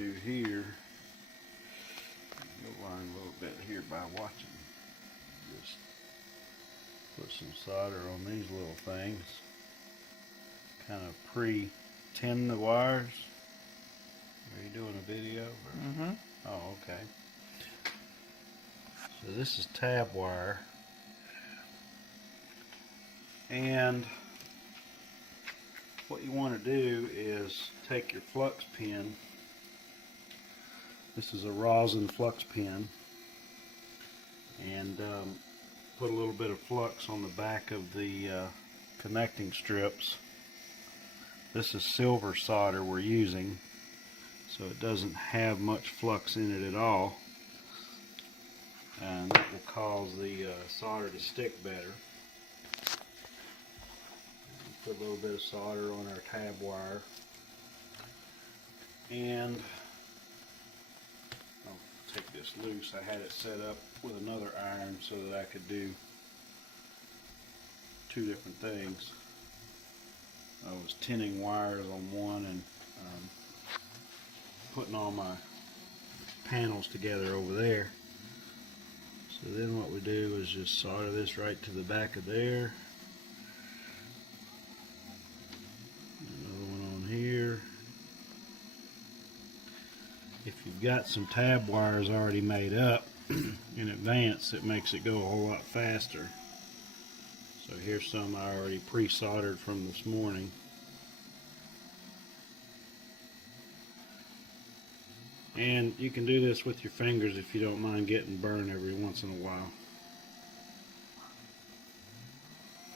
do here, you'll learn a little bit here by watching. Just put some solder on these little things. Kind of pre-tin the wires. Are you doing a video? Mm-hmm. Oh, okay. So this is tab wire. And what you want to do is take your flux pin. This is a rosin flux pin. And put a little bit of flux on the back of the connecting strips. This is silver solder we're using, so it doesn't have much flux in it at all, and that will cause the solder to stick better. Put a little bit of solder on our tab wire, and I'll take this loose. I had it set up with another iron so that I could do two different things. I was tinning wires on one and putting all my panels together over there. So then what we do is just solder this right to the back of there. Another one on here. If you've got some tab wires already made up in advance, it makes it go a whole lot faster. So here's some I already pre-soldered from this morning. And you can do this with your fingers if you don't mind getting burned every once in a while.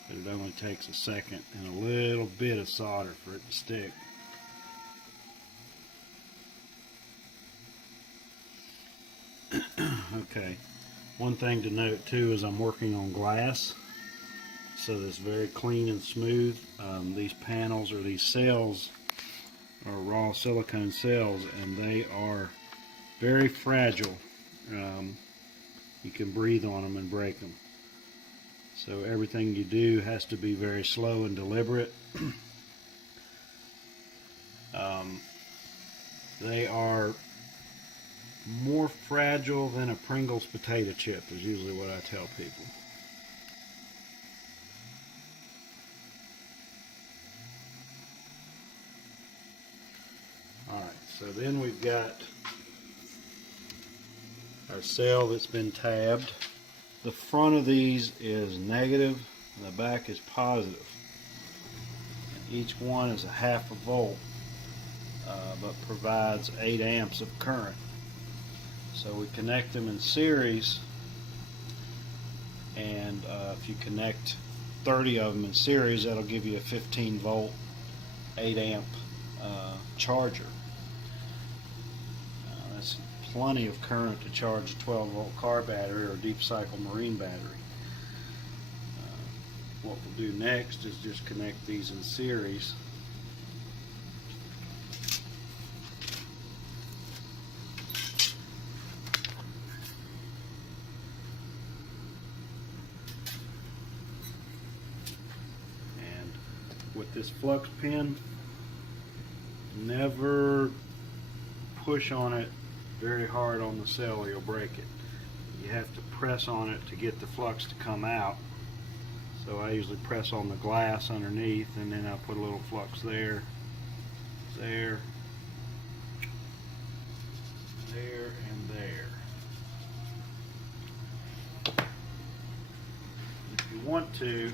But it only takes a second and a little bit of solder for it to stick. Okay, one thing to note too is I'm working on glass, so that's very clean and smooth. These panels or these cells are raw silicone cells, and they are very fragile. You can breathe on them and break them. So everything you do has to be very slow and deliberate. They are more fragile than a Pringles potato chip is usually what I tell people. Alright, so then we've got our cell that's been tabbed. The front of these is negative and the back is positive. And each one is a half a volt, but provides 8 amps of current. So we connect them in series, and if you connect 30 of them in series, that'll give you a 15 volt 8 amp charger. That's plenty of current to charge a 12 volt car battery or deep cycle marine battery. What we'll do next is just connect these in series. And with this flux pin, never push on it very hard on the cell or you'll break it. You have to press on it to get the flux to come out. So I usually press on the glass underneath, and then I put a little flux there, there, there, and there. If you want to,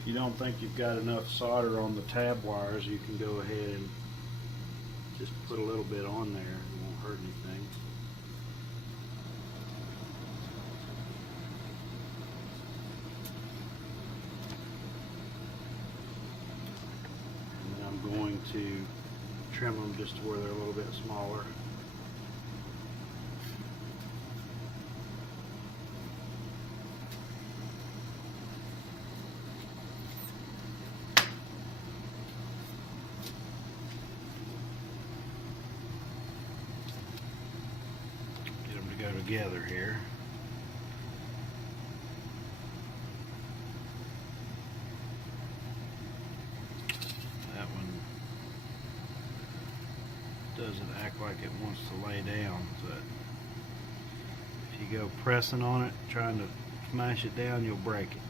if you don't think you've got enough solder on the tab wires, you can go ahead and just put a little bit on there. It won't hurt anything. And then I'm going to trim them just to where they're a little bit smaller. Go together here. That one doesn't act like it wants to lay down, but if you go pressing on it, trying to smash it down, you'll break it.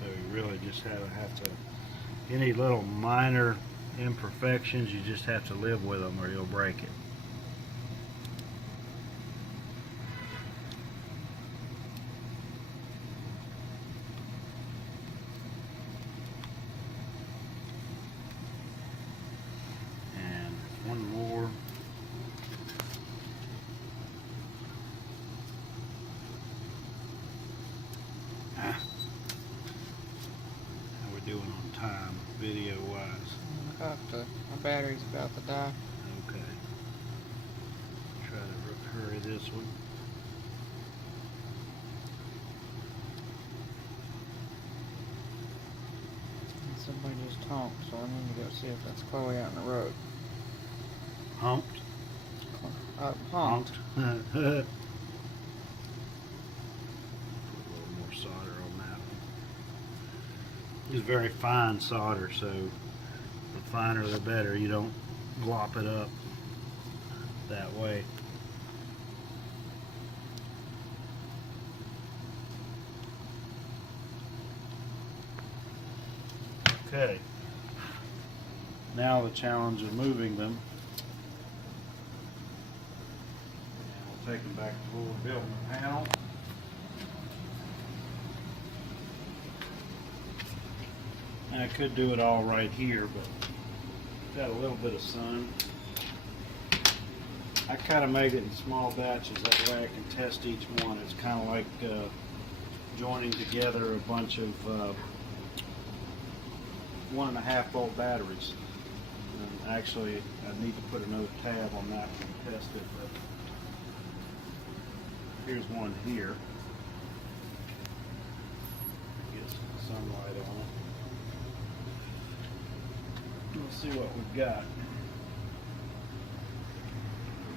So you really just have to, any little minor imperfections, you just have to live with them or you'll break it. And one more. How we doing on time, video wise? My battery's about to die. Okay. Try to hurry this one. Somebody just honked, so I need to go see if that's Chloe out in the road. Honked? Honked. Put a little more solder on that one. It's very fine solder, so the finer the better. You don't glop it up that way. Okay. Now the challenge of moving them. And we'll take them back to where we're building the panel. And I could do it all right here, but got a little bit of sun. I kind of made it in small batches, that way I can test each one. It's kind of like joining together a bunch of 1.5 volt batteries. And actually, I need to put another tab on that one to test it, but here's one here. Get some sunlight on it. Let's see what we've got.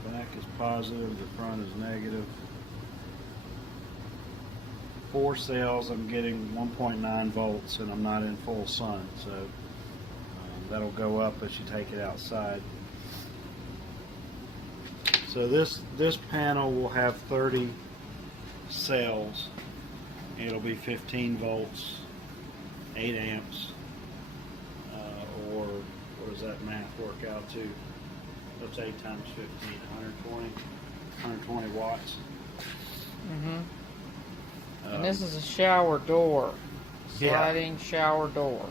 The back is positive, the front is negative. 4 cells, I'm getting 1.9 volts and I'm not in full sun, so that'll go up as you take it outside. So this panel will have 30 cells. It'll be 15 volts, 8 amps, or what does that math work out to? That's 8 times 15, 120 watts. And this is a shower door, sliding shower door.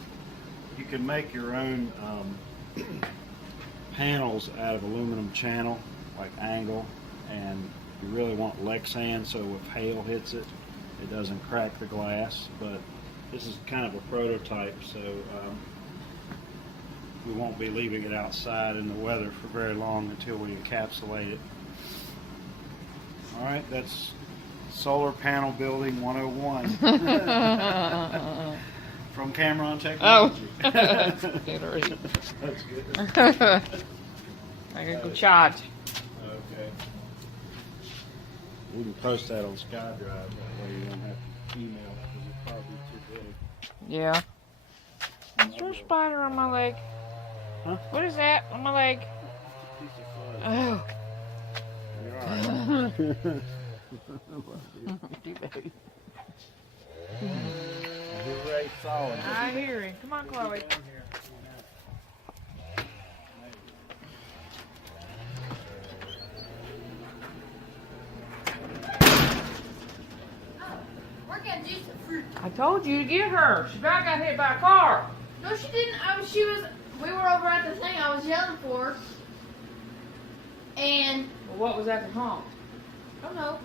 You can make your own panels out of aluminum channel, like angle, and you really want Lexan so if hail hits it, it doesn't crack the glass. But this is kind of a prototype, so we won't be leaving it outside in the weather for very long until we encapsulate it. All right, that's Solar Panel Building 101 from CamRhon Technology. Oh, that's good. That's good. I can go charge. Okay. We can post that on SkyDrive, that way you won't have to email it because it's probably too big. Yeah. Is there a spider on my leg? Huh? What is that on my leg? Piece of fun. Oh. You're all right. Too bad. Great solid. I hear him. Come on, Chloe. I told you to get her. She about got hit by a car. No, she didn't. We were over at the thing. I was yelling for her. And Well, what was that to honk? I don't know.